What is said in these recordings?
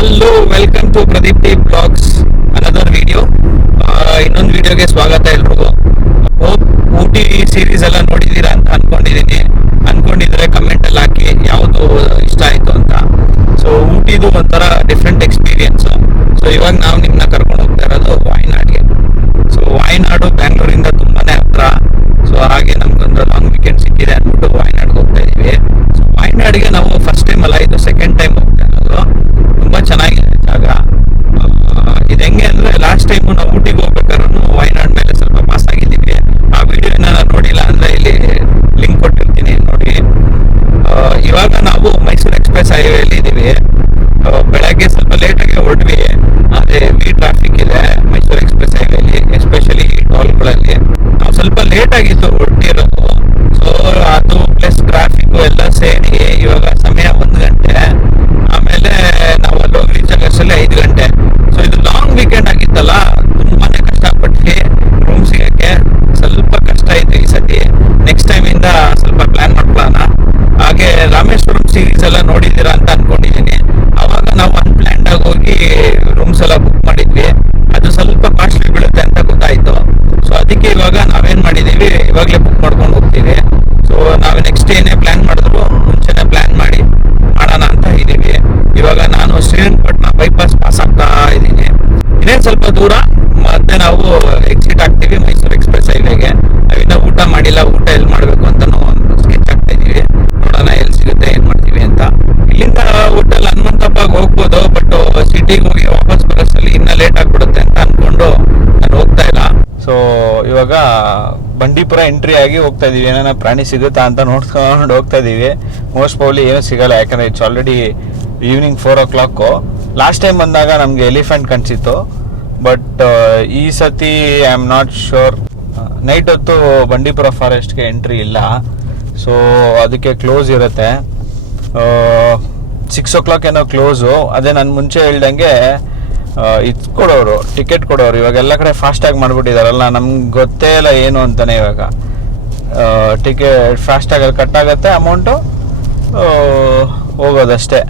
Hello, welcome to Pradeep T blogs another video. ಇನ್ನೊಂದು ವಿಡಿಯೋಗೆ ಸ್ವಾಗತ ಎಲ್ರಿಗೂ. ಹೋಪ್ ಊಟಿ ಸೀರೀಸ್ ಎಲ್ಲ ನೋಡಿದ್ದೀರಾ ಅಂತ ಅನ್ಕೊಂಡಿದ್ರೆ ಕಮೆಂಟ್ ಅಲ್ಲಿ ಹಾಕಿ ಯಾವುದು ಇಷ್ಟ ಆಯ್ತು ಅಂತ. ಸೊ ಊಟಿದು ಒಂಥರ ಡಿಫ್ರೆಂಟ್ ಎಕ್ಸ್ಪೀರಿಯನ್ಸ್. ಸೊ ಇವಾಗ ನಾವು ನಿಮ್ಮನ್ನ ಕರ್ಕೊಂಡು ಹೋಗ್ತಾ ಇರೋದು ವಾಯ್ನಾಡ್ಗೆ. ಸೊ ವಾಯ್ನಾಡು ಬ್ಯಾಂಗ್ಳೂರಿಂದ ತುಂಬಾನೇ ಹತ್ರ. ಸೊ ಹಾಗೆ ನಮ್ಗೊಂದು ಲಾಂಗ್ ವೀಕೆಂಡ್ ಸಿಕ್ಕಿದೆ ಅಂದ್ಬಿಟ್ಟು ವಾಯ್ನಾಡ್ಗೆ ಹೋಗ್ತಾ ಇದೀವಿ. ಸೊ ವಾಯ್ನಾಡ್ಗೆ ನಾವು ಫಸ್ಟ್ ಟೈಮ್ ಅಲ್ಲ, ಇದು ಸೆಕೆಂಡ್ ಟೈಮ್ ಹೋಗ್ತಾ ಇರೋದು. ತುಂಬಾ ಚೆನ್ನಾಗಿದೆ ಜಾಗ. ಇದು ಹೆಂಗೆ ಅಂದ್ರೆ, ಲಾಸ್ಟ್ ಟೈಮ್ ನಾವು ಊಟಿಗೆ ಹೋಗ್ಬೇಕಾದ್ರೂ ವಾಯ್ನಾಡ್ ಮೇಲೆ ಸ್ವಲ್ಪ ಪಾಸ್ ಆಗಿದ್ದೀವಿ. ಆ ವಿಡಿಯೋ ಏನಾರ ನೋಡಿಲ್ಲ ಅಂದ್ರೆ ಇಲ್ಲಿ ಲಿಂಕ್ ಕೊಟ್ಟಿರ್ತೀನಿ, ನೋಡಿ. ಇವಾಗ ನಾವು ಮೈಸೂರು ಎಕ್ಸ್ಪ್ರೆಸ್ ಹೈವೇಲಿ ಇದ್ದೀವಿ. ಬೆಳಗ್ಗೆ ಸ್ವಲ್ಪ ಲೇಟಾಗಿ ಹೊರಟ್ವಿ, ಅದೇ ವಿ ಟ್ರಾಫಿಕ್ ಇದೆ ಮೈಸೂರು ಎಕ್ಸ್ಪ್ರೆಸ್ ಹೈವೇಲಿ, ಎಸ್ಪೆಷಲಿ ಟೋಲ್ಗಳಲ್ಲಿ. ನಾವು ಸ್ವಲ್ಪ ಲೇಟ್ ಆಗಿತ್ತು ಹೊರಟಿರೋದು. ಸೊ ಅದು ಪ್ಲಸ್ ಟ್ರಾಫಿಕ್ ಎಲ್ಲ ಸೇರಿ ಇವಾಗ ಸಮಯ 1 ಗಂಟೆ. ಆಮೇಲೆ ನಾವು ಅಲ್ಲಿ ಹೋಗಿ ರೀಚ್ ಆಗೋಷ್ಟರಲ್ಲಿ 5 ಗಂಟೆ. ಸೊ ಇದು ಲಾಂಗ್ ವೀಕೆಂಡ್ ಆಗಿತ್ತಲ್ಲ, ತುಂಬಾನೇ ಕಷ್ಟಪಟ್ಟು ರೂಮ್ ಸಿಗಕ್ಕೆ ಸ್ವಲ್ಪ ಕಷ್ಟ ಆಯ್ತು ಈ ಸತಿ. ನೆಕ್ಸ್ಟ್ ಟೈಮ್ ಇಂದ ಸ್ವಲ್ಪ ಪ್ಲಾನ್ ಮಾಡ್ಕೊಳ್ಳೋಣ. ಹಾಗೆ ರಾಮೇಶ್ವರಂ ಸೀರೀಸ್ ಎಲ್ಲ ನೋಡಿದ್ದೀರಾ ಅಂತ ಅನ್ಕೊಂಡಿದ್ದೀನಿ. ಅವಾಗ ನಾವು ಅನ್ಪ್ಲಾನ್ಡ್ ಆಗಿ ಹೋಗಿ ರೂಮ್ಸ್ ಎಲ್ಲ ಬುಕ್ ಮಾಡಿದ್ವಿ. ಅದು ಸ್ವಲ್ಪ ಕಾಸ್ಟ್ಲಿ ಬೀಳುತ್ತೆ ಅಂತ ಗೊತ್ತಾಯ್ತು. ಸೊ ಅದಕ್ಕೆ ಇವಾಗ ನಾವೇನ್ ಮಾಡಿದೀವಿ, ಇವಾಗಲೇ ಬುಕ್ ಮಾಡ್ಕೊಂಡು ಹೋಗ್ತೀವಿ. ಸೊ ನಾವು ನೆಕ್ಸ್ಟ್ ಏನೇ ಪ್ಲಾನ್ ಮಾಡಿದ್ರು ಮುಂಚೆನೆ ಪ್ಲಾನ್ ಮಾಡೋಣ ಅಂತ ಇದ್ದೀವಿ. ಇವಾಗ ನಾನು ಶ್ರೀರಂಗಪಟ್ಟಣ ಬೈಪಾಸ್ ಪಾಸ್ ಆಗ್ತಾ ಇದ್ದೀನಿ. ಇನ್ನೇನು ಸ್ವಲ್ಪ ದೂರ ಮತ್ತೆ ನಾವು ಎಕ್ಸಿಟ್ ಆಗ್ತೀವಿ ಮೈಸೂರು ಎಕ್ಸ್ಪ್ರೆಸ್ ಹೈವೇಗೆ. ನಾವಿನ್ನ ಊಟ ಮಾಡಿಲ್ಲ, ಊಟ ಎಲ್ಲಿ ಮಾಡಬೇಕು ಅಂತ ಸ್ಕೆಚ್ ಆಗ್ತಾ ಇದೀವಿ. ನೋಡೋಣ ಎಲ್ಲಿ ಸಿಗುತ್ತೆ, ಏನ್ ಮಾಡ್ತೀವಿ ಅಂತ. ಇಲ್ಲಿಂದ ಹೋಟೆಲ್ ಹನುಮಂತಪ್ಪಗೆ ಹೋಗ್ಬೋದು, ಬಟ್ ಸಿಟಿಗೆ ಹೋಗಿ ವಾಪಸ್ ಬರೋಷ್ಟರಲ್ಲಿ ಇನ್ನ ಲೇಟ್ ಆಗ್ಬಿಡುತ್ತೆ ಅಂತ ಅನ್ಕೊಂಡು ನಾನು ಹೋಗ್ತಾ ಇಲ್ಲ. ಸೊ ಇವಾಗ ಬಂಡೀಪುರ ಎಂಟ್ರಿ ಆಗಿ ಹೋಗ್ತಾ ಇದೀವಿ. ಏನಾರ ಪ್ರಾಣಿ ಸಿಗುತ್ತಾ ಅಂತ ನೋಡ್ಕೊಂಡು ಹೋಗ್ತಾ ಇದೀವಿ. ಮೋಸ್ಟ್ ಪ್ರಾಬ್ಲಿ ಏನೂ ಸಿಗಲ್ಲ, ಯಾಕಂದ್ರೆ it's already evening 4 o'clock. Last time ಬಂದಾಗ ನಮಗೆ ಎಲಿಫೆಂಟ್ ಕಾಣಿಸಿತ್ತು, ಬಟ್ ಈ ಸತಿ I am not sure. Night ಹೊತ್ತು ಬಂಡೀಪುರ ಫಾರೆಸ್ಟ್ಗೆ ಎಂಟ್ರಿ ಇಲ್ಲ, ಸೊ ಅದಕ್ಕೆ ಕ್ಲೋಸ್ ಇರುತ್ತೆ. 6 o'clock ಏನೋ ಕ್ಲೋಸು. ಅದೇ ನಾನು ಮುಂಚೆ ಹೇಳ್ದಂಗೆ ಇದು ಕೊಡೋರು, ಟಿಕೆಟ್ ಕೊಡೋರು ಇವಾಗ ಎಲ್ಲ ಕಡೆ ಫಾಸ್ಟಾಗಿ ಮಾಡಿಬಿಟ್ಟಿದಾರಲ್ಲ, ನಮ್ಗೆ ಗೊತ್ತೇ ಇಲ್ಲ ಏನು ಅಂತಾನೆ. ಇವಾಗ ಟಿಕೆಟ್ ಫಾಸ್ಟಾಗಿ ಅಲ್ಲಿ ಕಟ್ ಆಗುತ್ತೆ, ಅಮೌಂಟು ಹೋಗೋದಷ್ಟೇ.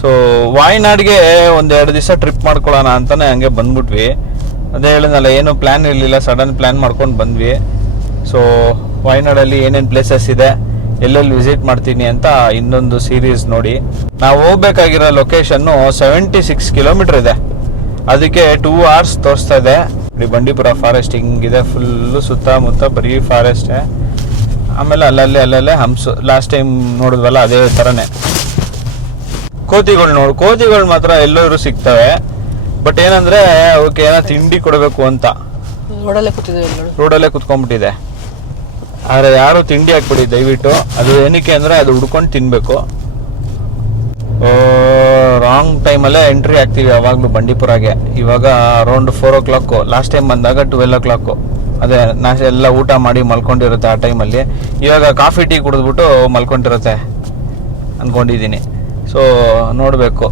ಸೊ ವಾಯ್ನಾಡ್ಗೆ 1-2 ದಿವಸ ಟ್ರಿಪ್ ಮಾಡ್ಕೊಳ್ಳೋಣ ಅಂತಾನೆ ಹಂಗೆ ಬಂದ್ಬಿಟ್ವಿ. ಅದೇ ಹೇಳಿದ್ನಲ್ಲ, ಏನು ಪ್ಲ್ಯಾನ್ ಇರಲಿಲ್ಲ, ಸಡನ್ ಪ್ಲ್ಯಾನ್ ಮಾಡ್ಕೊಂಡು ಬಂದ್ವಿ. ಸೊ ವಾಯ್ನಾಡಲ್ಲಿ ಏನೇನು ಪ್ಲೇಸಸ್ ಇದೆ, ಎಲ್ಲೆಲ್ಲಿ ವಿಸಿಟ್ ಮಾಡ್ತೀನಿ ಅಂತ ಇನ್ನೊಂದು ಸೀರೀಸ್ ನೋಡಿ. ನಾವು ಹೋಗ್ಬೇಕಾಗಿರೋ ಲೊಕೇಶನ್ನು 76 ಕಿಲೋಮೀಟರ್ ಇದೆ, ಅದಕ್ಕೆ 2 hours ತೋರಿಸ್ತಾ ಇದೆ. ಬಂಡೀಪುರ ಫಾರೆಸ್ಟ್ ಹಿಂಗಿದೆ, ಫುಲ್ಲು ಸುತ್ತಮುತ್ತ ಬರೀ ಫಾರೆಸ್ಟೇ. ಆಮೇಲೆ ಅಲ್ಲಲ್ಲೇ ಹಂಸು, ಲಾಸ್ಟ್ ಟೈಮ್ ನೋಡಿದ್ವಲ್ಲ ಅದೇ ಥರನೇ. ಕೋತಿಗಳು ಮಾತ್ರ ಎಲ್ಲರೂ ಸಿಗ್ತವೆ, ಬಟ್ ಏನಂದ್ರೆ ಅವಕ್ಕೆ ಏನೋ ತಿಂಡಿ ಕೊಡಬೇಕು ಅಂತ ರೋಡಲ್ಲೇ ಕುತ್ಕೊಂಡ್ಬಿಟ್ಟಿದೆ. ಆದರೆ ಯಾರು ತಿಂಡಿ ಹಾಕ್ಬಿಡಿ ದಯವಿಟ್ಟು. ಅದು ಏನಕ್ಕೆ ಅಂದರೆ ಅದು ಹುಡ್ಕೊಂಡು ತಿನ್ನಬೇಕು. ರಾಂಗ್ ಟೈಮಲ್ಲೇ ಎಂಟ್ರಿ ಆಗ್ತೀವಿ ಯಾವಾಗಲೂ ಬಂಡೀಪುರಾಗೆ. ಇವಾಗ ಅರೌಂಡ್ 4 o'clock, ಲಾಸ್ಟ್ ಟೈಮ್ ಬಂದಾಗ 12 o'clock. ಅದೇ ಎಲ್ಲ ಊಟ ಮಾಡಿ ಮಲ್ಕೊಂಡಿರುತ್ತೆ ಆ ಟೈಮಲ್ಲಿ. ಇವಾಗ ಕಾಫಿ ಟೀ ಕುಡಿದ್ಬಿಟ್ಟು ಮಲ್ಕೊಂಡಿರುತ್ತೆ ಅಂದ್ಕೊಂಡಿದ್ದೀನಿ. ಸೊ ನೋಡಬೇಕು.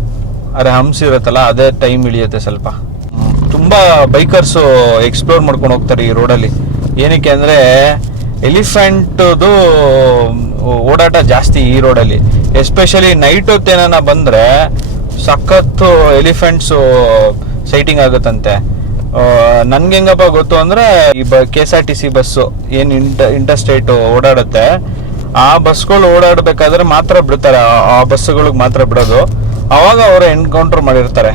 ಅರೆ ಹಂಸ ಇರುತ್ತಲ್ಲ, ಅದೇ ಟೈಮ್ ಇಳಿಯುತ್ತೆ ಸ್ವಲ್ಪ. ತುಂಬ ಬೈಕರ್ಸು ಎಕ್ಸ್ಪ್ಲೋರ್ ಮಾಡ್ಕೊಂಡು ಹೋಗ್ತಾರೆ ಈ ರೋಡಲ್ಲಿ. ಏನಕ್ಕೆ ಅಂದರೆ ಎಲಿಫೆಂಟ್ದು ಓಡಾಟ ಜಾಸ್ತಿ ಈ ರೋಡಲ್ಲಿ. ಎಸ್ಪೆಷಲಿ ನೈಟ್ ಹೊತ್ತೇನ ಬಂದರೆ ಸಖತ್ತು ಎಲಿಫೆಂಟ್ಸು ಸೈಟಿಂಗ್ ಆಗುತ್ತಂತೆ. ನನ್ಗೆ ಹೆಂಗಪ್ಪ ಗೊತ್ತು ಅಂದರೆ, ಈ KSRTC ಬಸ್ಸು ಏನು ಇಂಟರ್ಸ್ಟೇಟ್ ಓಡಾಡುತ್ತೆ, ಆ ಬಸ್ಗಳು ಓಡಾಡಬೇಕಾದ್ರೆ ಮಾತ್ರ ಬಿಡ್ತಾರೆ, ಆ ಬಸ್ಸುಗಳಿಗೆ ಮಾತ್ರ ಬಿಡೋದು. ಅವಾಗ ಅವರು ಎನ್ಕೌಂಟರ್ ಮಾಡಿರ್ತಾರೆ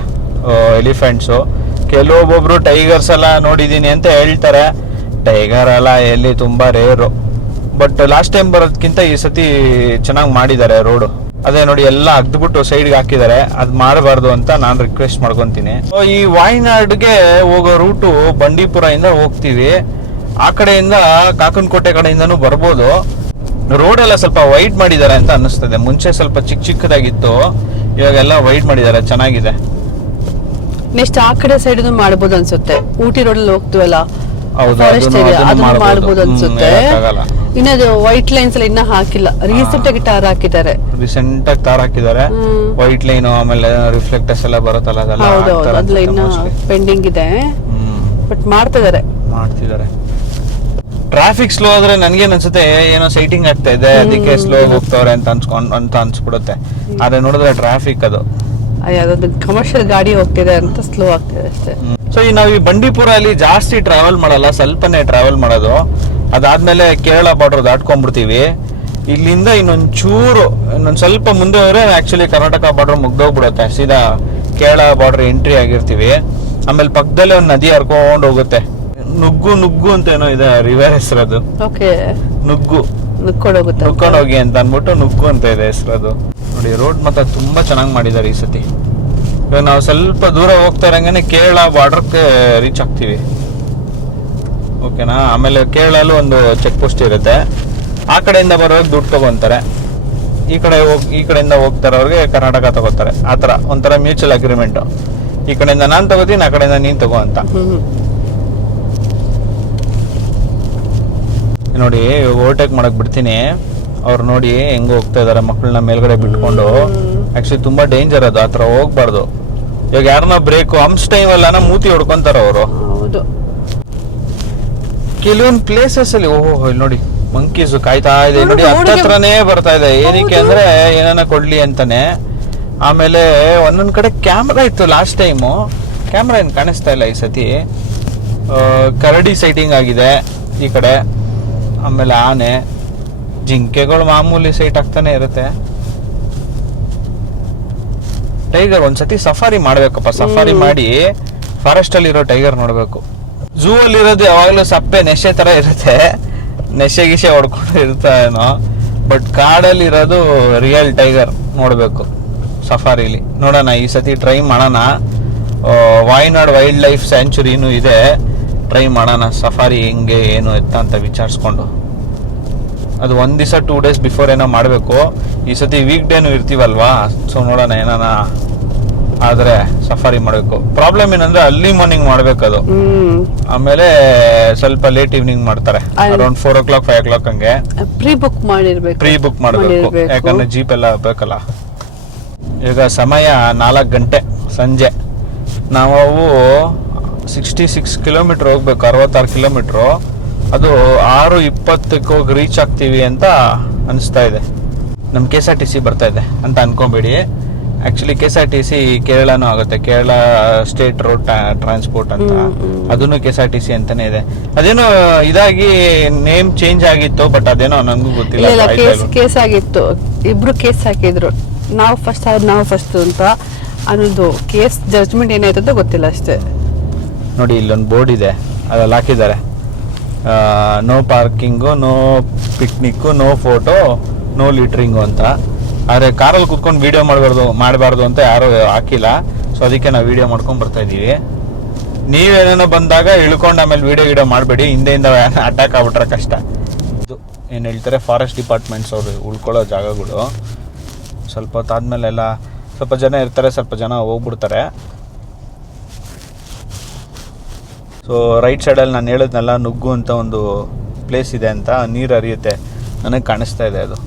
ಎಲಿಫೆಂಟ್ಸು. ಕೆಲವೊಬ್ಬೊಬ್ರು ಟೈಗರ್ಸ್ ಎಲ್ಲ ನೋಡಿದ್ದೀನಿ ಅಂತ ಹೇಳ್ತಾರೆ. ಟೈಗರ್ ಎಲ್ಲ ಎಲ್ಲಿ ತುಂಬ ರೇರು. ಬಟ್ ಲಾಸ್ಟ್ ಟೈಮ್ ಬರೋದಕ್ಕಿಂತ ಈ ಸತಿ ಚೆನ್ನಾಗಿ ಮಾಡಿದ್ದಾರೆ ರೋಡು. ಅದೇ ನೋಡಿ, ಎಲ್ಲ ಅಗ್ದ್ಬಿಟ್ಟು ಸೈಡ್ಗೆ ಹಾಕಿದ್ದಾರೆ. ಅದು ಮಾಡಬಾರ್ದು ಅಂತ ನಾನು ರಿಕ್ವೆಸ್ಟ್ ಮಾಡ್ಕೊತೀನಿ. ಈ ವಾಯ್ನಾಡ್ಗೆ ಹೋಗೋ ರೂಟು ಬಂಡೀಪುರದಿಂದ ಹೋಗ್ತೀವಿ. ಆ ಕಡೆಯಿಂದ ಕಾಕನಕೋಟೆ ಕಡೆಯಿಂದನೂ ಬರ್ಬೋದು. ರೋಡೆಲ್ಲ ಸ್ವಲ್ಪ ವೈಡ್ ಮಾಡಿದ್ದಾರೆ ಅಂತ ಅನ್ನಿಸ್ತದೆ. ಮುಂಚೆ ಸ್ವಲ್ಪ ಚಿಕ್ಕದಾಗಿತ್ತು, ಇವಾಗೆಲ್ಲ ವೈಡ್ ಮಾಡಿದ್ದಾರೆ, ಚೆನ್ನಾಗಿದೆ. ನೆಕ್ಸ್ಟ್ ಆ ಕಡೆ ಸೈಡ್ ಮಾಡ್ಬೋದು ಅನ್ಸುತ್ತೆ. ಊಟಿ ರೋಡಲ್ಲಿ ಹೋಗ್ತೀವಲ್ಲ, ಫಾರೆಸ್ಟ್ ಏರಿಯಾ, ಅದನ್ನ ಮಾಡ್ಬೋದು ಅನ್ಸುತ್ತೆ. ಇನ್ನದು ವೈಟ್ ಲೈನ್ಸ್ ಎಲ್ಲ ಇನ್ನ ಹಾಕಿಲ್ಲ, ರೀಸೆಂಟ್ ಆಗಿ ಟಾರ್ ಹಾಕಿದ್ದಾರೆ. ವೈಟ್ ಲೈನ್, ಆಮೇಲೆ ರಿಫ್ಲೆಕ್ಟರ್ಸ್ ಎಲ್ಲ ಬರುತ್ತಲ್ಲ, ಅದೆಲ್ಲ ಇನ್ನ ಪೆಂಡಿಂಗ್ ಇದೆ, ಬಟ್ ಮಾಡ್ತಿದ್ದಾರೆ. ಟ್ರಾಫಿಕ್ ಸ್ಲೋ ಆದ್ರೆ ನನ್ಗೇನ್ ಅನ್ಸುತ್ತೆ, ಏನೋ ಸೈಟಿಂಗ್ ಆಗ್ತಾ ಇದೆ ಅದಕ್ಕೆ ಸ್ಲೋ ಹೋಗ್ತವ್ರೆ ಅಂತ ಅನ್ಸ್ಬಿಡುತ್ತೆ. ಆದ್ರೆ ನೋಡಿದ್ರೆ ಟ್ರಾಫಿಕ್ ಅದು ಯಾವ್ದೊಂದು ಕಮರ್ಷಿಯಲ್ ಗಾಡಿ ಹೋಗ್ತಿದೆ ಅಂತ ಸ್ಲೋ ಆಗ್ತಿದೆ ಅಷ್ಟೇ. ಸೊ ನಾವು ಈ ಬಂಡೀಪುರ ಅಲ್ಲಿ ಜಾಸ್ತಿ ಟ್ರಾವೆಲ್ ಮಾಡಲ್ಲ, ಸ್ವಲ್ಪನೇ ಟ್ರಾವೆಲ್ ಮಾಡೋದು. ಅದಾದ್ಮೇಲೆ ಕೇರಳ ಬಾರ್ಡರ್ ದಾಟ್ಕೊಂಡ್ಬಿಡ್ತೀವಿ. ಇಲ್ಲಿಂದ ಇನ್ನೊಂದ್ ಸ್ವಲ್ಪ ಮುಂದೆ ಹೋದ್ರೆ ಆಕ್ಚುಲಿ ಕರ್ನಾಟಕ ಬಾರ್ಡರ್ ಮುಗ್ದೋಗ್ಬಿಡುತ್ತೆ, ಸೀದಾ ಕೇರಳ ಬಾರ್ಡರ್ ಎಂಟ್ರಿ ಆಗಿರ್ತೀವಿ. ಆಮೇಲೆ ಪಕ್ಕದಲ್ಲೇ ಒಂದು ನದಿ ಹರ್ಕೊಂಡು ಹೋಗುತ್ತೆ, ನುಗ್ಗು ಅಂತ ಏನೋ ಇದೆ ರಿವರ್ ಹೆಸರದು. ಓಕೆ, ನುಗ್ಕೊಂಡು ಹೋಗಿ ಅಂತ ಅನ್ಬಿಟ್ಟು ನುಗ್ಗು ಅಂತ ಇದೆ ಹೆಸರದು. ನೋಡಿ ರೋಡ್ ಮಾತ್ರ ತುಂಬಾ ಚೆನ್ನಾಗಿ ಮಾಡಿದ್ದಾರೆ ಈ ಸತಿ. ಇವಾಗ ನಾವು ಸ್ವಲ್ಪ ದೂರ ಹೋಗ್ತಾ ಇರಂಗನೆ ಕೇರಳ ಬಾರ್ಡರ್ಗೆ ರೀಚ್ ಆಗ್ತೀವಿ. ಓಕೆನಾ. ಆಮೇಲೆ ಕೇರಳಲ್ಲೂ ಒಂದು ಚೆಕ್ ಪೋಸ್ಟ್ ಇರುತ್ತೆ. ಆ ಕಡೆಯಿಂದ ಬರೋವಾಗ ದುಡ್ಡು ತಗೊಂತಾರೆ, ಈ ಕಡೆಯಿಂದ ಹೋಗ್ತಾರವ್ರಿಗೆ ಕರ್ನಾಟಕ ತಗೋತಾರೆ. ಆತರ ಒಂಥರ ಮ್ಯೂಚುವಲ್ ಅಗ್ರಿಮೆಂಟ್. ಈ ಕಡೆಯಿಂದ ನಾನ್ ತಗೋತೀನಿ, ಆ ಕಡೆಯಿಂದ ನೀನ್ ತಗೋ ಅಂತ. ನೋಡಿ ಓವರ್ಟೇಕ್ ಮಾಡಕ್ ಬಿಡ್ತೀನಿ, ಅವ್ರು ನೋಡಿ ಹೆಂಗ್ ಹೋಗ್ತಾ ಇದಾರೆ ಮಕ್ಕಳನ್ನ ಮೇಲ್ಗಡೆ ಬಿಟ್ಕೊಂಡು. ಆಕ್ಚುಲಿ ತುಂಬಾ ಡೇಂಜರ್ ಅದು, ಆತರ ಹೋಗ್ಬಾರ್ದು. ಇವಾಗ ಯಾರನ್ನ ಬ್ರೇಕ್ ಹಂಪ್ಸ್ ಟೈಮ್ ಅಲ್ಲ ಮೂತಿ ಹೊಡ್ಕೊಂತಾರ ಅವರು. ಕೆಲವೊಂದು ಪ್ಲೇಸಸ್ ಅಲ್ಲಿ ಓಹೋ ಇಲ್ಲಿ ನೋಡಿ ಮಂಕೀಸ್ ಕಾಯ್ತಾ ಇದೆ ನೋಡಿ, ಹತ್ರನೇ ಬರ್ತಾ ಇದೆ. ಏನಕ್ಕೆ ಅಂದ್ರೆ ಏನನ್ನ ಕೊಡ್ಲಿ ಅಂತಾನೆ. ಆಮೇಲೆ ಒಂದೊಂದ್ ಕಡೆ ಕ್ಯಾಮ್ರಾ ಇತ್ತು ಲಾಸ್ಟ್ ಟೈಮು, ಕ್ಯಾಮ್ರಾ ಏನ್ ಕಾಣಿಸ್ತಾ ಇಲ್ಲ ಈ ಸತಿ. ಕರಡಿ ಸೈಟಿಂಗ್ ಆಗಿದೆ ಈ ಕಡೆ. ಆಮೇಲೆ ಆನೆ, ಜಿಂಕೆಗಳು ಮಾಮೂಲಿ ಸೈಟ್ ಆಗ್ತಾನೆ ಇರುತ್ತೆ. ಟೈಗರ್ ಒಂದ್ಸತಿ ಸಫಾರಿ ಮಾಡ್ಬೇಕಪ್ಪ, ಸಫಾರಿ ಮಾಡಿ ಫಾರೆಸ್ಟ್ ಅಲ್ಲಿ ಇರೋ ಟೈಗರ್ ನೋಡ್ಬೇಕು. ಝೂ ಅಲ್ಲಿ ಇರೋದು ಯಾವಾಗ್ಲೂ ಸಪ್ಪೆ ನೆಶೆ ತರ ಇರುತ್ತೆ, ನೆಶೆ ಗಿಶೆ ಹೊಡ್ಕೊಂಡು ಇರ್ತಾರೇನೋ. ಬಟ್ ಕಾಡಲ್ಲಿ ಇರೋದು ರಿಯಲ್ ಟೈಗರ್ ನೋಡ್ಬೇಕು ಸಫಾರಿಲಿ. ನೋಡೋಣ ಈ ಸತಿ ಟ್ರೈ ಮಾಡೋಣ. ವಾಯ್ನಾಡ್ ವೈಲ್ಡ್ ಲೈಫ್ ಸ್ಯಾಂಚುರಿನೂ ಇದೆ, ಟ್ರೈ ಮಾಡೋಣ ಸಫಾರಿ ಹೆಂಗೆ ಏನು ಎತ್ತ ಅಂತ ವಿಚಾರಿಸ್ಕೊಂಡು. ಅದು ಒಂದ್ ದಿವಸ 2 days ಬಿಫೋರ್ ಏನೋ ಮಾಡಬೇಕು. ಈ ಸತಿ ವೀಕ್ ಡೇನು ಇರ್ತೀವಲ್ವಾ, ಸೊ ನೋಡೋಣ ಏನಾನ ಆದ್ರೆ ಸಫಾರಿ ಮಾಡಬೇಕು. ಪ್ರಾಬ್ಲಮ್ ಏನಂದ್ರೆ ಅರ್ಲಿ ಮಾರ್ನಿಂಗ್ ಮಾಡ್ಬೇಕದು, ಆಮೇಲೆ ಸ್ವಲ್ಪ ಲೇಟ್ ಈವ್ನಿಂಗ್ ಮಾಡ್ತಾರೆ, ಅರೌಂಡ್ 4 o'clock 5 o'clock ಹಂಗೆ. ಪ್ರೀ ಬುಕ್ ಮಾಡಬೇಕು, ಯಾಕಂದ್ರೆ ಜೀಪ್ ಎಲ್ಲ ಬೇಕಲ್ಲ. ಈಗ ಸಮಯ 4 ಗಂಟೆ ಸಂಜೆ. ನಾವು 66 ಕಿಲೋಮೀಟರ್ ಹೋಗ್ಬೇಕು, 66 ಕಿಲೋಮೀಟರ್. ಅದು 6:20 ಹೋಗಿ ರೀಚ್ ಆಗ್ತೀವಿ ಅಂತ ಅನಿಸ್ತಾ ಇದೆ. ನಮ್ KSRTC ಬರ್ತಾ ಇದೆ ಅಂತ ಅನ್ಕೊಂಬೇಡಿ. ಆಕ್ಚುಲಿ KSRTC ಕೇರಳನೂ ಆಗುತ್ತೆ, ಕೇರಳ ಸ್ಟೇಟ್ ರೋಡ್ ಟ್ರಾನ್ಸ್ಪೋರ್ಟ್ ಅಂತ. ಅದನ್ನು KSRTC ಅಂತಾನೆ ಇದೆ. ಅದೇನೋ ಇದಾಗಿ ನೇಮ್ ಚೇಂಜ್ ಆಗಿತ್ತು, ಬಟ್ ಅದೇನೋ ನನಗೂ ಗೊತ್ತಿಲ್ಲ. ಕೇಸ್ ಆಗಿತ್ತು, ಇಬ್ರು ಕೇಸ್ ಹಾಕಿದ್ರು, ನಾವು ಫಸ್ಟ್ ಅಂತ ಅನ್ನೋದು. ಕೇಸ್ ಜಡ್ಜ್ಮೆಂಟ್ ಏನಾಯ್ತು ಅಂತ ಗೊತ್ತಿಲ್ಲ ಅಷ್ಟೇ. ನೋಡಿ ಇಲ್ಲೊಂದು ಬೋರ್ಡ್ ಇದೆ, ಅದ್ರಲ್ಲಿ ಹಾಕಿದ್ದಾರೆ no parking, no picnic, no photo, no littering ಅಂತ. ಆದ್ರೆ ಕಾರಲ್ಲಿ ಕುತ್ಕೊಂಡು ವಿಡಿಯೋ ಮಾಡಬಾರ್ದು ಅಂತ ಯಾರು ಹಾಕಿಲ್ಲ. ಸೊ ಅದಕ್ಕೆ ನಾವು ವಿಡಿಯೋ ಮಾಡ್ಕೊಂಡ್ ಬರ್ತಾ ಇದೀವಿ. ನೀವೇನೇನೋ ಬಂದಾಗ ಇಳ್ಕೊಂಡು ಆಮೇಲೆ ವಿಡಿಯೋ ಮಾಡಬೇಡಿ, ಹಿಂದೆಯಿಂದ ಅಟ್ಯಾಕ್ ಆಗ್ಬಿಟ್ರೆ ಕಷ್ಟ. ಇದು ಏನ್ ಹೇಳ್ತಾರೆ ಫಾರೆಸ್ಟ್ ಡಿಪಾರ್ಟ್ಮೆಂಟ್ಸ್ ಅವರು ಉಳ್ಕೊಳ್ಳೋ ಜಾಗಗಳು. ಸ್ವಲ್ಪ ಹೊತ್ತಾದ್ಮೇಲೆ ಎಲ್ಲ ಸ್ವಲ್ಪ ಜನ ಇರ್ತಾರೆ, ಸ್ವಲ್ಪ ಜನ ಹೋಗ್ಬಿಡ್ತಾರೆ. ಸೊ ರೈಟ್ ಸೈಡಲ್ಲಿ ನಾನು ಹೇಳಿದ್ನಲ್ಲ ನುಗ್ಗು ಅಂತ ಒಂದು ಪ್ಲೇಸ್ ಇದೆ ಅಂತ, ನೀರು ಹರಿಯುತ್ತೆ, ನನಗೆ ಕಾಣಿಸ್ತಾ ಇದೆ. ಅದು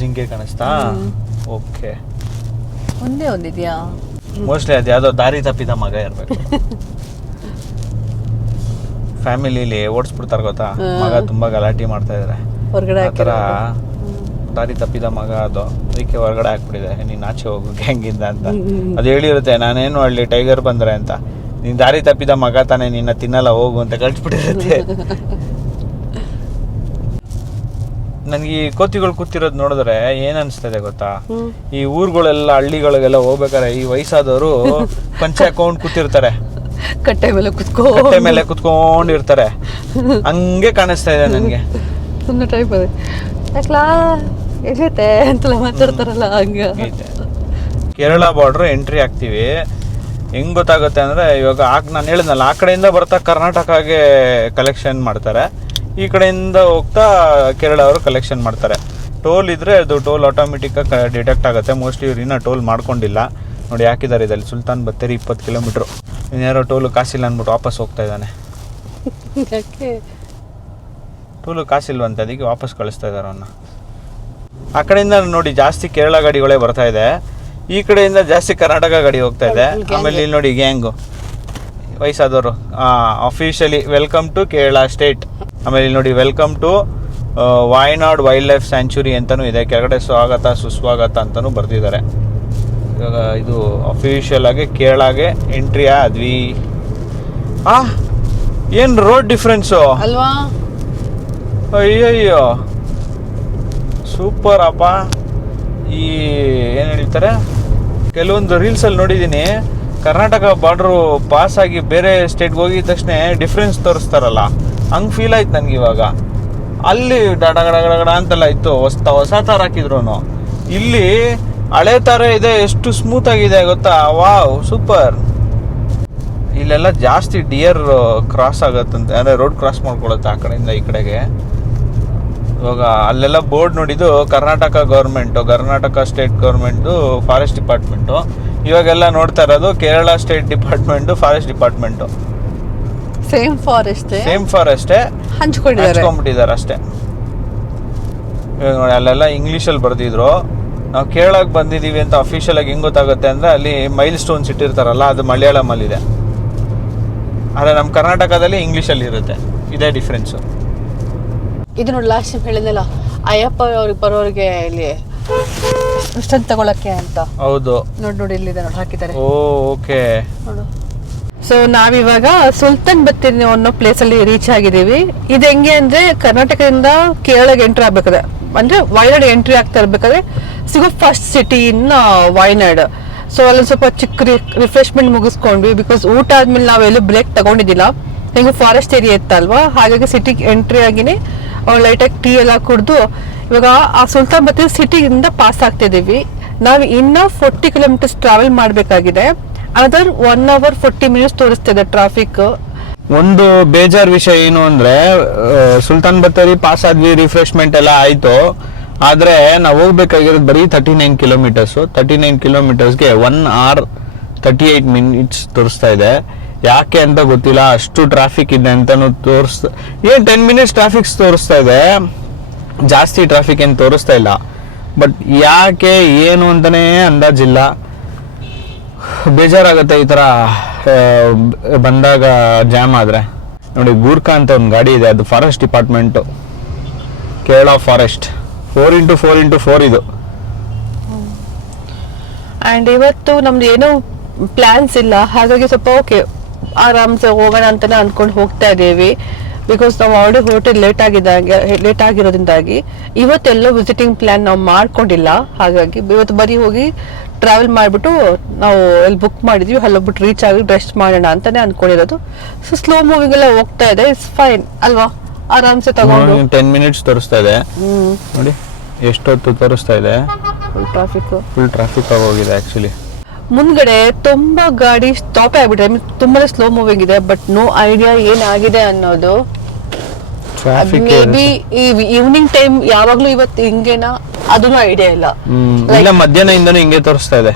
ಜಿಂಕೆ ಕಾಣಿಸ್ತಾ? ಓಕೆ, ಒಂದಿದ್ಯಾ? ಮೋಸ್ಟ್ಲಿ ಅದು ಯಾವ್ದೋ ದಾರಿ ತಪ್ಪಿದ ಮಗ ಇರ್ಬೇಕು. ಫ್ಯಾಮಿಲಿಲಿ ಓಡಿಸ್ಬಿಡ್ತಾರ ಗೊತ್ತಾ, ಮಗ ತುಂಬಾ ಗಲಾಟೆ ಮಾಡ್ತಾ ಇದಾರೆ, ಆತರ ದಾರಿ ತಪ್ಪಿದ ಮಗ ಅದು. ಅದಕ್ಕೆ ಹೊರಗಡೆ ಹಾಕ್ಬಿಟ್ಟಿದೆ, ನೀನ್ ಆಚೆ ಹೋಗು ಗ್ಯಾಂಗಿಂದ ಅಂತ. ಅದು ಹೇಳಿರುತ್ತೆ ನಾನೇನು ಹಳ್ಳಿ ಟೈಗರ್ ಬಂದ್ರೆ ಅಂತ. ನೀನ್ ದಾರಿ ತಪ್ಪಿದ ಮಗ ತಾನೆ, ನಿನ್ನ ತಿನ್ನಲ್ಲ ಹೋಗು ಅಂತ ಕಳ್ಸಿಬಿಟ್ಟಿರುತ್ತೆ. ನನ್ಗೆ ಈ ಕೋತಿಗಳು ಕೂತಿರೋದು ನೋಡಿದ್ರೆ ಏನ್ ಅನ್ಸ್ತದೆ ಗೊತ್ತಾ, ಈ ಊರುಗಳೆಲ್ಲ ಹಳ್ಳಿಗಳಿಗೆಲ್ಲ ಹೋಗ್ಬೇಕಾರೆ ಈ ವಯಸ್ಸಾದವರು ಪಂಚೆ ಹಾಕೊಂಡ್ ಕೂತಿರ್ತಾರೆ, ಕಟ್ಟೆ ಮೇಲೆ ಕುತ್ಕೊಂಡಿರ್ತಾರೆ, ಹಂಗೆ ಕಾಣಿಸ್ತಾ ಇದೆ ನನ್ಗೆ. ಟೈಪ್ ಅಂತೆಲ್ಲ ಮಾತಾಡ್ತಾರಲ್ಲ ಹಂಗ. ಕೇರಳ ಬಾರ್ಡರ್ ಎಂಟ್ರಿ ಆಗ್ತೀವಿ. ಹೆಂಗ್ ಗೊತ್ತಾಗುತ್ತೆ ಅಂದ್ರೆ, ಇವಾಗ ನಾನು ಹೇಳಿದ್ನಲ್ಲ ಆ ಕಡೆಯಿಂದ ಬರ್ತಾ ಕರ್ನಾಟಕಗೆ ಕಲೆಕ್ಷನ್ ಮಾಡ್ತಾರೆ, ಈ ಕಡೆಯಿಂದ ಹೋಗ್ತಾ ಕೇರಳ ಅವರು ಕಲೆಕ್ಷನ್ ಮಾಡ್ತಾರೆ. ಟೋಲ್ ಇದ್ರೆ ಅದು ಟೋಲ್ ಆಟೋಮೆಟಿಕ್ ಡಿಟೆಕ್ಟ್ ಆಗುತ್ತೆ. ಮೋಸ್ಟ್ಲಿ ಇವ್ರು ಇನ್ನೂ ಟೋಲ್ ಮಾಡ್ಕೊಂಡಿಲ್ಲ. ನೋಡಿ ಹಾಕಿದ್ದಾರೆ ಇದರಲ್ಲಿ, ಸುಲ್ತಾನ್ ಬತ್ತೇರಿ 20 ಕಿಲೋಮೀಟ್ರು. ಇನ್ಯಾರೋ ಟೋಲು ಕಾಸಿಲ್ಲ ಅಂದ್ಬಿಟ್ಟು ವಾಪಸ್ ಹೋಗ್ತಾ ಇದ್ದಾನೆ. ಟೋಲು ಕಾಸಿಲ್ವಂತೆ, ಅದಕ್ಕೆ ವಾಪಸ್ ಕಳಿಸ್ತಾ ಇದ್ದಾರೆ ಅವನ್ನ. ಆ ಕಡೆಯಿಂದ ನೋಡಿ ಜಾಸ್ತಿ ಕೇರಳ ಗಾಡಿಗಳೇ ಬರ್ತಾ ಇದೆ, ಈ ಕಡೆಯಿಂದ ಜಾಸ್ತಿ ಕರ್ನಾಟಕ ಗಾಡಿ ಹೋಗ್ತಾ ಇದೆ. ಆಮೇಲೆ ಇಲ್ಲಿ ನೋಡಿ ಗ್ಯಾಂಗು ವಯಸ್ಸಾದವರು, officially welcome to Kerala state. ಆಮೇಲೆ ಇಲ್ಲಿ ನೋಡಿ welcome to Wayanad wildlife sanctuary ಅಂತಾನೂ ಇದೆ, ಕೆಳಗಡೆ ಸ್ವಾಗತ ಸುಸ್ವಾಗತ ಅಂತಾನೂ ಬರ್ತಿದ್ದಾರೆ. ಇವಾಗ ಇದು ಅಫಿಷಿಯಲ್ ಆಗಿ ಕೇರಳಗೆ ಎಂಟ್ರಿ ಆದ್ವಿ. ಏನ್ ರೋಡ್ ಡಿಫ್ರೆನ್ಸು ಅಲ್ವಾ? ಅಯ್ಯಯ್ಯೋ ಸೂಪರ್ ಅಪ್ಪ. ಈ ಏನು ಹೇಳ್ತಾರೆ, ಕೆಲವೊಂದು ರೀಲ್ಸಲ್ಲಿ ನೋಡಿದ್ದೀನಿ, ಕರ್ನಾಟಕ ಬಾರ್ಡ್ರು ಪಾಸ್ ಆಗಿ ಬೇರೆ ಸ್ಟೇಟ್ಗೆ ಹೋಗಿದ ತಕ್ಷಣ ಡಿಫ್ರೆನ್ಸ್ ತೋರಿಸ್ತಾರಲ್ಲ, ಹಂಗೆ ಫೀಲ್ ಆಯ್ತು ನನಗೆ. ಇವಾಗ ಅಲ್ಲಿ ಡಡ ಅಂತೆಲ್ಲ ಇತ್ತು, ಹೊಸ ಥರ ಹಾಕಿದ್ರು. ಇಲ್ಲಿ ಹಳೆ ಥರ ಇದೆ, ಎಷ್ಟು ಸ್ಮೂತ್ ಆಗಿದೆ ಗೊತ್ತಾ. Wow super. ಇಲ್ಲೆಲ್ಲ ಜಾಸ್ತಿ ಡಿಯರ್ ಕ್ರಾಸ್ ಆಗತ್ತಂತೆ, ಅಂದರೆ ರೋಡ್ ಕ್ರಾಸ್ ಮಾಡ್ಕೊಳತ್ತೆ ಆ ಕಡೆಯಿಂದ ಈ ಕಡೆಗೆ. ಇವಾಗ ಅಲ್ಲೆಲ್ಲ ಬೋರ್ಡ್ ನೋಡಿದ್ದು ಕರ್ನಾಟಕ ಗೌರ್ಮೆಂಟು, ಕರ್ನಾಟಕ ಸ್ಟೇಟ್ ಗೌರ್ಮೆಂಟ್ದು ಫಾರೆಸ್ಟ್ ಡಿಪಾರ್ಟ್ಮೆಂಟು. ಇವಾಗೆಲ್ಲ ನೋಡ್ತಾ ಇರೋದು Kerala state department forest department. Same ಫಾರೆಸ್ಟೇ ಹಂಚ್ಕೊಂಡ್ಬಿಟ್ಟಿದ್ದಾರೆ ಅಷ್ಟೇ. ಇವಾಗ ನೋಡಿ ಅಲ್ಲೆಲ್ಲ ಇಂಗ್ಲೀಷಲ್ಲಿ ಬರ್ದಿದ್ರು. ನಾವು ಕೇರಳಕ್ಕೆ ಬಂದಿದ್ದೀವಿ ಅಂತ ಅಫಿಷಿಯಲ್ ಆಗಿ ಹೆಂಗೆ ಗೊತ್ತಾಗುತ್ತೆ ಅಂದರೆ, ಅಲ್ಲಿ ಮೈಲ್ ಸ್ಟೋನ್ಸ್ ಇಟ್ಟಿರ್ತಾರಲ್ಲ, ಅದು ಮಲಯಾಳಮಲ್ಲಿದೆ. ಆದರೆ ನಮ್ಮ ಕರ್ನಾಟಕದಲ್ಲಿ ಇಂಗ್ಲೀಷಲ್ಲಿ ಇರುತ್ತೆ. ಇದೇ ಡಿಫ್ರೆನ್ಸು. ಇದು ನೋಡಿ ಲಾಸ್ಟ್ ಟೈಮ್ ಹೇಳಿದ್ನಲ್ಲ, ಅಯ್ಯಪ್ಪ ಅವ್ರಿಗೆ ಬರೋರಿಗೆ ಇಲ್ಲಿ ಇಷ್ಟೊಂದು ತಗೊಳಕ್ಕೆ ಅಂತ. ಹೌದು ನೋಡಿ ಇಲ್ಲಿದೆ ನೋಡಿ ಹಾಕಿದ್ದಾರೆ. ಓಕೆ ನೋಡು. ಸೊ ನಾವಿವಾಗ ಸುಲ್ತಾನ್ ಬತ್ತೇರಿ ಅನ್ನೋ ಪ್ಲೇಸ್ ಅಲ್ಲಿ ರೀಚ್ ಆಗಿದ್ದೀವಿ. ಇದು ಹೆಂಗೆ ಅಂದ್ರೆ, ಕರ್ನಾಟಕದಿಂದ ಕೇರಳಗೆ ಎಂಟ್ರಿ ಆಗ್ಬೇಕಾದ್ರೆ, ಅಂದ್ರೆ ವಯನಾಡ್ ಎಂಟ್ರಿ ಆಗ್ತಾ ಇರ್ಬೇಕಾದ್ರೆ ಸಿಗೋ first city in Wayanad. So ಅಲ್ಲಿ ಸ್ವಲ್ಪ ಚಿಕ್ಕ ರಿಫ್ರೆಶ್ಮೆಂಟ್ ಮುಗಿಸ್ಕೊಂಡ್ವಿ, ಬಿಕಾಸ್ ಊಟ ಆದ್ಮೇಲೆ ನಾವೆಲ್ಲೂ ಬ್ರೇಕ್ ತಗೊಂಡಿದ್ದಿಲ್ಲ. ಹೆಂಗು ಫಾರೆಸ್ಟ್ ಏರಿಯಾ ಇತ್ತಲ್ವಾ, ಹಾಗಾಗಿ ಸಿಟಿಗೆ ಎಂಟ್ರಿ ಆಗಿನೇ ಲೈಟಾಗಿ ಟೀ ಎಲ್ಲ ಕುಡಿದು ಇವಾಗ ಆ ಸುಲ್ತಾನ್ ಬತ್ತೇರಿ ಸಿಟಿಯಿಂದ ಪಾಸ್ ಆಗ್ತಿದ್ದೀವಿ. ನಾವು ಇನ್ನ 40 ಕಿಲೋಮೀಟರ್ಸ್ ಟ್ರಾವೆಲ್ ಮಾಡಬೇಕಾಗಿದೆ. ಅದರ್ 1 hour 40 minutes ತೋರಿಸ್ತಿದೆ ಟ್ರಾಫಿಕ್. ಒಂದು ಬೇಜಾರ್ ವಿಷಯ ಏನು ಅಂದ್ರೆ, ಸುಲ್ತಾನ್ ಬತ್ತೇರಿ ಪಾಸ್ ಆದ್ವಿ, ರಿಫ್ರೆಶ್ಮೆಂಟ್ ಎಲ್ಲ ಆಯ್ತು. ಆದ್ರೆ ನಾವು ಹೋಗ್ಬೇಕಾಗಿರೋದು ಬರೀ 39 ಕಿಲೋಮೀಟರ್ಸ್. 39 ಕಿಲೋಮೀಟರ್ಸ್ಗೆ 1 hour 38 minutes ತೋರಿಸ್ತಾ ಇದೆ. ಯಾಕೆ ಅಂತ ಗೊತ್ತಿಲ್ಲ, ಅಷ್ಟು ಟ್ರಾಫಿಕ್ ಇದೆ ಅಂತಾನು ಏನ್ 10 minutes ಟ್ರಾಫಿಕ್ಸ್ ತೋರಿಸ್ತಾ ಇದೆ, ಜಾಸ್ತಿ ಟ್ರಾಫಿಕ್ ಏನು ತೋರಿಸ್ತಾ ಇಲ್ಲ. ಬಟ್ ಯಾಕೆ ಏನು ಅಂತಾನೆ ಅಂದಾಜಿಲ್ಲ. ಬೇಜಾರಾಗುತ್ತೆ ಈ ಥರ ಬಂದಾಗ ಜಾಮ್ ಆದರೆ. ನೋಡಿ ಗೂರ್ಖಾ ಅಂತ ಒಂದು ಗಾಡಿ ಇದೆ, ಅದು forest department, Kerala forest. 4x4x4 ಇದು. ಆ್ಯಂಡ್ ಇವತ್ತು ನಮ್ದು ಏನೂ ಪ್ಲಾನ್ಸ್ ಇಲ್ಲ, ಹಾಗಾಗಿ ಸ್ವಲ್ಪ ಓಕೆ ಆರಾಮ್ಸೆ ಹೋಗೋಣ ಅಂತಾನೆ ಅಂದ್ಕೊಂಡು ಹೋಗ್ತಾ ಇದ್ದೀವಿ. ಬಿಕಾಸ್ ನಾವು ಆಲ್ರೆಡಿ ಹೋಟೆಲ್ ಲೇಟ್ ಆಗಿರೋದ್ರಿಂದಾಗಿ ಇವತ್ತೆಲ್ಲೋ ವಿಸಿಟಿಂಗ್ ಪ್ಲಾನ್ ನಾವು ಮಾಡ್ಕೊಂಡಿಲ್ಲ. ಹಾಗಾಗಿ ಇವತ್ತು ಬರೀ ಹೋಗಿ ಟ್ರಾವೆಲ್ ಮಾಡಿಬಿಟ್ಟು ನಾವು ಎಲ್ಲಿ ಬುಕ್ ಮಾಡಿದ್ವಿ ಅಲ್ಲೋಗ್ಬಿಟ್ಟು ರೀಚ್ ಆಗಿ ರೆಸ್ಟ್ ಮಾಡೋಣ ಅಂತಾನೆ ಅನ್ಕೊಂಡಿರೋದು. ಸೊ ಸ್ಲೋ ಮೂವಿಂಗ್ ಎಲ್ಲ ಹೋಗ್ತಾ ಇದೆ, ಇಟ್ಸ್ ಫೈನ್ ಅಲ್ವಾ, ಆರಾಮ್ಸೆ ತಗೊಂಡು. 10 minutes ತೋರಿಸ್ತಾ ಇದೆ ನೋಡಿ, ಎಷ್ಟೊತ್ತು ತೋರಿಸ್ತಾ ಇದೆ. ಫುಲ್ ಟ್ರಾಫಿಕ್ ಆಗೋಗಿದೆ ಆಕ್ಚುಲಿ. ಮುಂದ್ಗಡೆ ತುಂಬಾ ಗಾಡಿ ಸ್ಟಾಪ್ ಆಗ್ಬಿಟ್ರೆ, ತುಂಬಾ ಸ್ಲೋ ಮೂವಿಂಗ್ ಇದೆ. ಬಟ್ ನೋ ಐಡಿಯಾ ಏನಾಗಿದೆ ಅನ್ನೋದು. ಮೇ ಬಿ ಈ ಈವ್ನಿಂಗ್ ಟೈಮ್ ಯಾವಾಗ್ಲೂ ಇವತ್ತು ಹಿಂಗೇನಾ ಅದೂ ಐಡಿಯಾ ಇಲ್ಲ. ಮಧ್ಯಾಹ್ನದಿಂದನೂ ಹಿಂಗೆ ತೋರಿಸ್ತಾ ಇದೆ.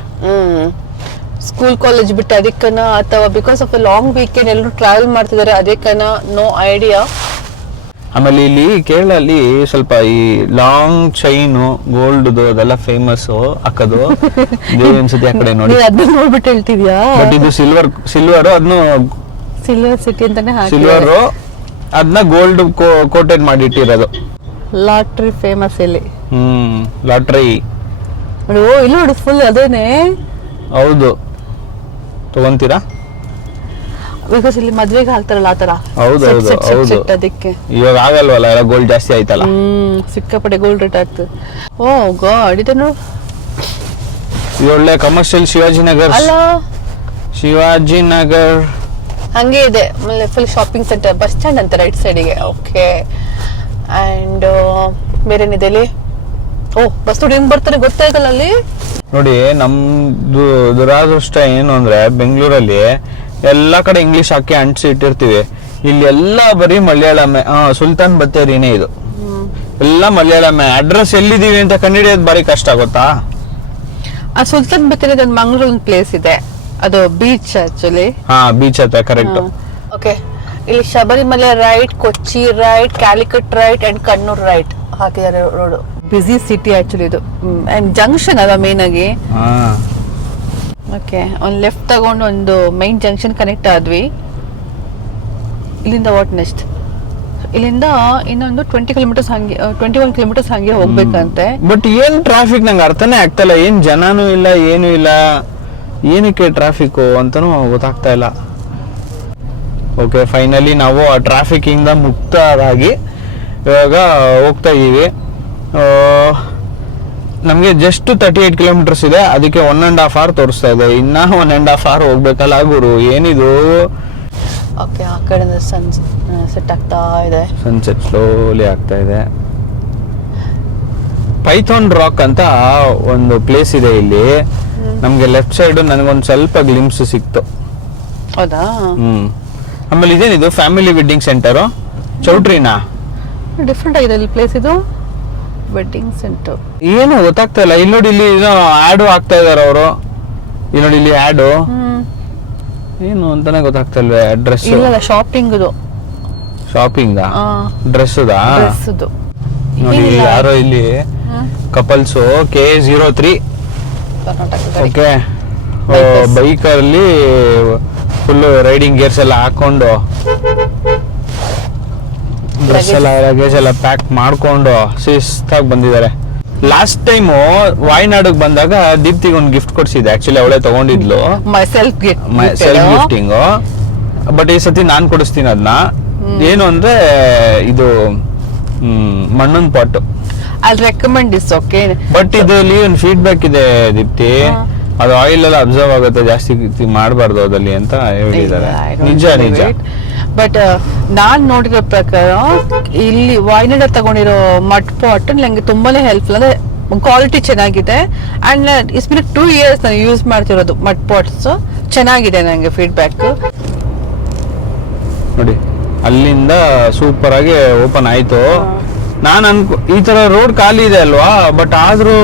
ಸ್ಕೂಲ್ ಕಾಲೇಜ್ ಬಿಟ್ಟು ಅದಕ್ಕನ, ಅಥವಾ ಬಿಕಾಸ್ ಆಫ್ ಲಾಂಗ್ ವೀಕೆಂಡ್ ಎಲ್ಲರೂ ಟ್ರಾವೆಲ್ ಮಾಡ್ತಿದ್ದಾರೆ ಅದಕ್ಕನ, ನೋ ಐಡಿಯಾ. ಆಮೇಲೆ ಇಲ್ಲಿ ಕೇರಳಲ್ಲಿ ಸ್ವಲ್ಪ ಈ ಲಾಂಗ್ ಚೈನು ಗೋಲ್ಡ್ ಅದೆಲ್ಲ ಫೇಮಸ್ ಹಾಕೋದು. ಅನ್ಸುತ್ತೆ ಆ ಕಡೆ ನೋಡಿ, ಅದನ್ನ ನೋಡ್ಬಿಟ್ಟು ಹೇಳ್ತಿದ್ಯಾ. ಬಟ್ ಇದು ಸಿಲ್ವರ್ ಅದನ್ನು ಸಿಲ್ವರ್ ಸಿಟಿ ಅಂತಾನೆ ಸಿಲ್ವರ್, ಅದನ್ನ ಗೋಲ್ಡ್ ಕೋಟೆಡ್ ಮಾಡಿಟ್ಟಿರೋದು. ಲಾಟ್ರಿ ಫೇಮಸ್ ಇಲ್ಲಿ. ಲಾಟ್ರಿ ಇಲ್ಲಿ ನೋಡಿ ಫುಲ್ ಅದೇನೆ. ಹೌದು, ತಗೊಂತೀರಾ? ಬಿಕಾಸ್ ಇಲ್ಲಿ ಮದ್ವೆಗೆ ಹಾಕ್ತಾರಲ್ಲ ಆ ತರ. ಹೌದು ಅದಕ್ಕೆ ಇವಾಗ ಆಗಲ್ವಲ್ಲ, ಎಲ್ಲ ಗೋಲ್ಡ್ ಜಾಸ್ತಿ ಆಯ್ತಲ್ಲ. ಸಿಕ್ಕಾಪಟ್ಟೆ ಗೋಲ್ಡ್ ರೇಟ್ ಆಗ್ತದೆ. ಓ ಗಾಡ್, ಇದನ್ನು ಒಳ್ಳೆ ಕಮರ್ಷಿಯಲ್ ಶಿವಾಜಿನಗರ್ ಅಲ್ಲ, ಶಿವಾಜಿನಗರ್ ಹಂಗೆ ಇದೆ. ಆಮೇಲೆ full shopping centre, bus stand ಅಂತ ರೈಟ್ ಸೈಡಿಗೆ. ಓಕೆ, ಅಂಡ್ ಬೇರೇನಿದೆ ಇಲ್ಲಿ? ಓ ಬಸ್ ನೋಡಿ ಹೆಂಗ್ ಬರ್ತಾರೆ ಗೊತ್ತಾಗಲ್ಲ ಅಲ್ಲಿ. ನೋಡಿ ನಮ್ದು ದುರಾದೃಷ್ಟ ಏನು ಅಂದ್ರೆ, ಬೆಂಗಳೂರಲ್ಲಿ ಎಲ್ಲಾ ಕಡೆ ಇಂಗ್ಲಿಷ್ ಹಾಕಿ ಅಂಟಿಸಿ ಇಟ್ಟಿರ್ತೀವಿ. ಇಲ್ಲಿ ಎಲ್ಲ ಬರೀ ಮಲಯಾಳಮೇ. ಸುಲ್ತಾನ್ ಬತ್ತೇರಿನೇ ಇದು, ಎಲ್ಲ ಮಲಯಾಳಮೇ. ಅಡ್ರೆಸ್ ಎಲ್ಲಿದೀವಿ ಅಂತ ಕಂಡುಹಿಡಿಯೋದು ಬಾರಿ ಕಷ್ಟ ಗೊತ್ತಾ. ಆ ಸುಲ್ತಾನ್ ಬತ್ತೇರಿ ಒಂದು ಮಂಗಳೂರು ಒಂದು ಪ್ಲೇಸ್ ಇದೆ, ಅದು ಬೀಚ್ ಆಕ್ಚುಲಿ. ಬೀಚ್ ಹತ್ರ ಕರೆಕ್ಟ್. ಓಕೆ, ಇಲ್ಲಿ Sabarimala right, Kochi right, Calicut right and Kannur right ಹಾಕಿದ್ದಾರೆ ರೋಡ್. ಬಿಸಿ ಸಿಟಿ ಆಕ್ಚುಲಿ ಇದು, ಅಂಡ್ ಜಂಕ್ಷನ್ ಅದ ಮೇನ್ ಆಗಿ. ಓಕೆ, ಒಂದು ಲೆಫ್ಟ್ ತಗೊಂಡು ಒಂದು ಮೈನ್ ಜಂಕ್ಷನ್ ಕನೆಕ್ಟ್ ಆದ್ವಿ. ಇಲ್ಲಿಂದ ವಾಟ್ ನೆಕ್ಸ್ಟ್? ಇಲ್ಲಿಂದ ಇನ್ನೊಂದು 20 ಕಿಲೋಮೀಟರ್ಸ್ ಹಂಗೆ 21 ಕಿಲೋಮೀಟರ್ಸ್ ಹಂಗೆ ಹೋಗ್ಬೇಕಂತೆ. ಬಟ್ ಏನ್ ಟ್ರಾಫಿಕ್ ನಂಗೆ ಅರ್ಥನೇ ಆಗ್ತಲ್ಲ, ಏನ್ ಜನನೂ ಇಲ್ಲ ಏನು ಇಲ್ಲ, ಏನಕ್ಕೆ ಟ್ರಾಫಿಕ್ ಅಂತಾನೂ ಗೊತ್ತಾಗ್ತಾ ಇಲ್ಲ. ಓಕೆ, ಫೈನಲಿ ನಾವು ಆ ಟ್ರಾಫಿಕ್ ಇಂದ ಮುಕ್ತರಾಗಿ ಇವಾಗ ಹೋಗ್ತಾ ಇದೀವಿ. ನಮಗೆ ಜಸ್ಟ್ 38 ಕಿಲೋಮೀಟರ್ಸ್ ಇದೆ, ಅದಕ್ಕೆ 1.5 hour ತೋರಿಸ್ತಾ ಇದೆ. ಇನ್ನ 1.5 hour ಹೋಗ್ಬೇಕಲ್ಲ ಗುರು, ಏನಿದು. ಓಕೆ, ಆ ಕಡೆ ಸನ್ಸೆಟ್ ಆಗ್ತಾ ಇದೆ. ಸನ್ಸೆಟ್ ಸ್ಲೋಲಿ ಆಗ್ತಾ ಇದೆ. ಪೈಥಾನ್ ರಾಕ್ ಅಂತ ಒಂದು ಪ್ಲೇಸ್ ಇದೆ ಇಲ್ಲಿ. ನಮ್ಗೆ ಲೆಫ್ಟ್ ಸೈಡ್ ನನಗೊಂದು ಸ್ವಲ್ಪ ಗ್ಲಿಮ್ಸ್ ಸಿಕ್ತು. ಹೌದಾ? ಆಮೇಲೆ ಇದೇನಿದು ಫ್ಯಾಮಿಲಿ ವೆಡ್ಡಿಂಗ್ ಸೆಂಟರು, ಚೌಟ್ರಿನಾ? ಡಿಫ್ರೆಂಟ್ ಆಗಿದೆ ಇಲ್ಲಿ ಪ್ಲೇಸ್. ಇದು ವೆಡ್ಡಿಂಗ್ ಸೆಂಟರ್ ಏನು ಗೊತ್ತಾಗ್ತಾ ಇಲ್ಲ. ಇಲ್ಲಿ ನೋಡಿ, ಇಲ್ಲಿ ಆಡು ಹಾಕ್ತಾ ಇದಾರೆ ಅವರು. ಇಲ್ಲಿ ನೋಡಿ, ಇಲ್ಲಿ ಆಡು ಏನು ಅಂತಾನೆ ಗೊತ್ತಾಗ್ತಾ ಇಲ್ಲ. ಡ್ರೆಸ್ ಇಲ್ಲ, ಶಾಪಿಂಗ್. ಶಾಪಿಂಗ್ ಡ್ರೆಸ್ ನೋಡಿ, ಯಾರೋ ಇಲ್ಲಿ ಕಪಲ್ಸ್ K03 ಓಕೆ ಬೈಕಲ್ಲಿ ಫುಲ್ ರೈಡಿಂಗ್ ಗೇರ್ಸ್ ಎಲ್ಲ ಹಾಕೊಂಡು ಡ್ರೆಸ್ ಎಲ್ಲ ಲಗೇಜ್ ಎಲ್ಲ ಪ್ಯಾಕ್ ಮಾಡ್ಕೊಂಡು ಶಿಸ್ತಾಗಿ ಬಂದಿದ್ದಾರೆ. ಲಾಸ್ಟ್ ಟೈಮ್ ವಾಯ್ನಾಡಿಗೆ ಬಂದಾಗ ದೀಪ್ತಿಗೆ ಒಂದು ಗಿಫ್ಟ್ ಕೊಡ್ಸಿದ್ದೆ. ಆಕ್ಚುಲಿ ಅವಳೇ ತಗೊಂಡಿದ್ಲು, ಸೆಲ್ಫ್ ಗಿಫ್ಟಿಂಗ್. ಬಟ್ ಈ ಸತಿ ನಾನ್ ಕೊಡಿಸ್ತೀನಿ ಅದನ್ನ. ಏನು ಅಂದ್ರೆ ಇದು ಮಣ್ಣಿನ pot. I recommend is okay. But ಇದರಲ್ಲಿ ಒಂದು ಫೀಡ್ಬ್ಯಾಕ್ ಇದೆ ದೀಪ್ತಿ, ಅದು ಆಯಿಲ್ ಎಲ್ಲ ಅಬ್ಸರ್ವ್ ಆಗುತ್ತೆ, ಜಾಸ್ತಿ ಮಾಡಬಾರ್ದು ಅದಲ್ಲಿ ಅಂತ ಹೇಳಿದ್ದಾರೆ. ನಿಜ. ಬಟ್ ನಾನ್ ನೋಡಿರೋ ಪ್ರಕಾರ ಇಲ್ಲಿ ವಾಯ್ನಾಡ್ ತಗೊಂಡಿರೋ ಮಡ್ ಪಾಟ್ ನಂಗೆ ತುಂಬಾನೇ ಹೆಲ್ಪ್ಫುಲ್. ಅಂದ್ರೆ ಕ್ವಾಲಿಟಿ ಚೆನ್ನಾಗಿದೆ ಅಂಡ್ ಇಟ್ಸ್ ಬಿನ್ 2 years ನಾನು ಯೂಸ್ ಮಾಡ್ತಿರೋದು ಮಡ್ ಪಾಟ್ಸ್. ಚೆನ್ನಾಗಿದೆ ನಂಗೆ ಫೀಡ್ಬ್ಯಾಕ್. ನೋಡಿ, ಅಲ್ಲಿಂದ ಸೂಪರ್ ಆಗಿ ಓಪನ್ ಆಯ್ತು. ನಾನು ಈ ತರ ರೋಡ್ ಖಾಲಿ ಇದೆ ಅಲ್ವಾ, ಬಟ್ ಆದ್ರೂ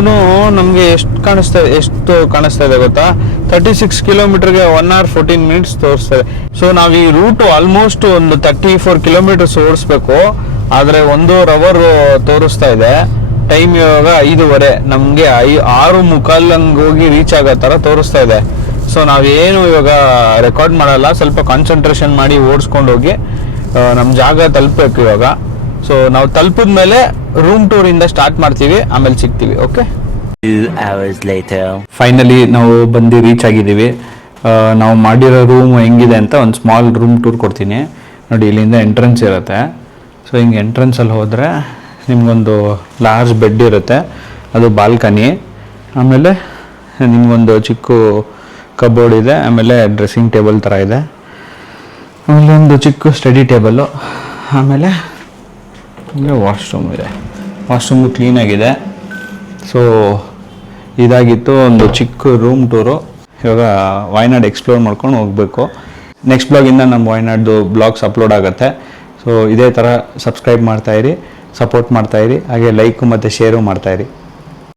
ನಮ್ಗೆ ಎಷ್ಟು ಕಾಣಿಸ್ತಾ ಇದೆ ಗೊತ್ತಾ? 36 ಕಿಲೋಮೀಟರ್ಗೆ 1 hour 14 minutes ತೋರಿಸ್ತದೆ. ಸೊ ನಾವ್ ಈ ರೂಟ್ ಆಲ್ಮೋಸ್ಟ್ ಒಂದು 34 ಕಿಲೋಮೀಟರ್ಸ್ ಓಡಿಸ್ಬೇಕು, ಆದ್ರೆ 1.5 hour ತೋರಿಸ್ತಾ ಇದೆ. ಟೈಮ್ ಇವಾಗ 5:15, ನಮ್ಗೆ 6:45 ಹಂಗೆ ಹೋಗಿ ರೀಚ್ ಆಗೋ ತರ ತೋರಿಸ್ತಾ ಇದೆ. ಸೊ ನಾವೇನು ಇವಾಗ ರೆಕಾರ್ಡ್ ಮಾಡಲ್ಲ, ಸ್ವಲ್ಪ ಕಾನ್ಸಂಟ್ರೇಷನ್ ಮಾಡಿ ಓಡಿಸ್ಕೊಂಡು ಹೋಗಿ ನಮ್ ಜಾಗ ತಲುಪಬೇಕು ಇವಾಗ. ಸೊ ನಾವು ತಲುಪಿದ್ಮೇಲೆ ರೂಮ್ ಟೂರ್ ಇಂದ ಸ್ಟಾರ್ಟ್ ಮಾಡ್ತೀವಿ, ಆಮೇಲೆ ಸಿಗ್ತೀವಿ. Okay, 2 hours later. ಫೈನಲಿ ನಾವು ಬಂದು ರೀಚ್ ಆಗಿದ್ದೀವಿ. ನಾವು ಮಾಡಿರೋ ರೂಮ್ ಹೆಂಗಿದೆ ಅಂತ ಒಂದು ಸ್ಮಾಲ್ ರೂಮ್ ಟೂರ್ ಕೊಡ್ತೀನಿ ನೋಡಿ. ಇಲ್ಲಿಂದ ಎಂಟ್ರೆನ್ಸ್ ಇರುತ್ತೆ. ಸೊ ಹಿಂಗೆ ಎಂಟ್ರೆನ್ಸಲ್ಲಿ ಹೋದರೆ ನಿಮಗೊಂದು ಲಾರ್ಜ್ ಬೆಡ್ ಇರುತ್ತೆ, ಅದು ಬಾಲ್ಕನಿ. ಆಮೇಲೆ ನಿಮಗೊಂದು ಚಿಕ್ಕ ಕಬೋರ್ಡ್ ಇದೆ, ಆಮೇಲೆ ಡ್ರೆಸ್ಸಿಂಗ್ ಟೇಬಲ್ ಥರ ಇದೆ, ಆಮೇಲೆ ಒಂದು ಚಿಕ್ಕ ಸ್ಟಡಿ ಟೇಬಲ್ಲು, ಆಮೇಲೆ ವಾಶ್ರೂಮ್ ಇದೆ. ವಾಶ್ರೂಮು ಕ್ಲೀನಾಗಿದೆ. ಸೊ ಇದಾಗಿತ್ತು ಒಂದು ಚಿಕ್ಕ ರೂಮ್ ಟೂರು. ಇವಾಗ ವಾಯ್ನಾಡ್ ಎಕ್ಸ್ಪ್ಲೋರ್ ಮಾಡ್ಕೊಂಡು ಹೋಗಬೇಕು. ನೆಕ್ಸ್ಟ್ ಬ್ಲಾಗಿಂದ ನಮ್ಮ ವಾಯ್ನಾಡ್ದು ಬ್ಲಾಗ್ಸ್ ಅಪ್ಲೋಡ್ ಆಗುತ್ತೆ. ಸೊ ಇದೇ ಥರ ಸಬ್ಸ್ಕ್ರೈಬ್ ಮಾಡ್ತಾಯಿರಿ, ಸಪೋರ್ಟ್ ಮಾಡ್ತಾಯಿರಿ, ಹಾಗೆ ಲೈಕು ಮತ್ತು ಶೇರು ಮಾಡ್ತಾಯಿರಿ.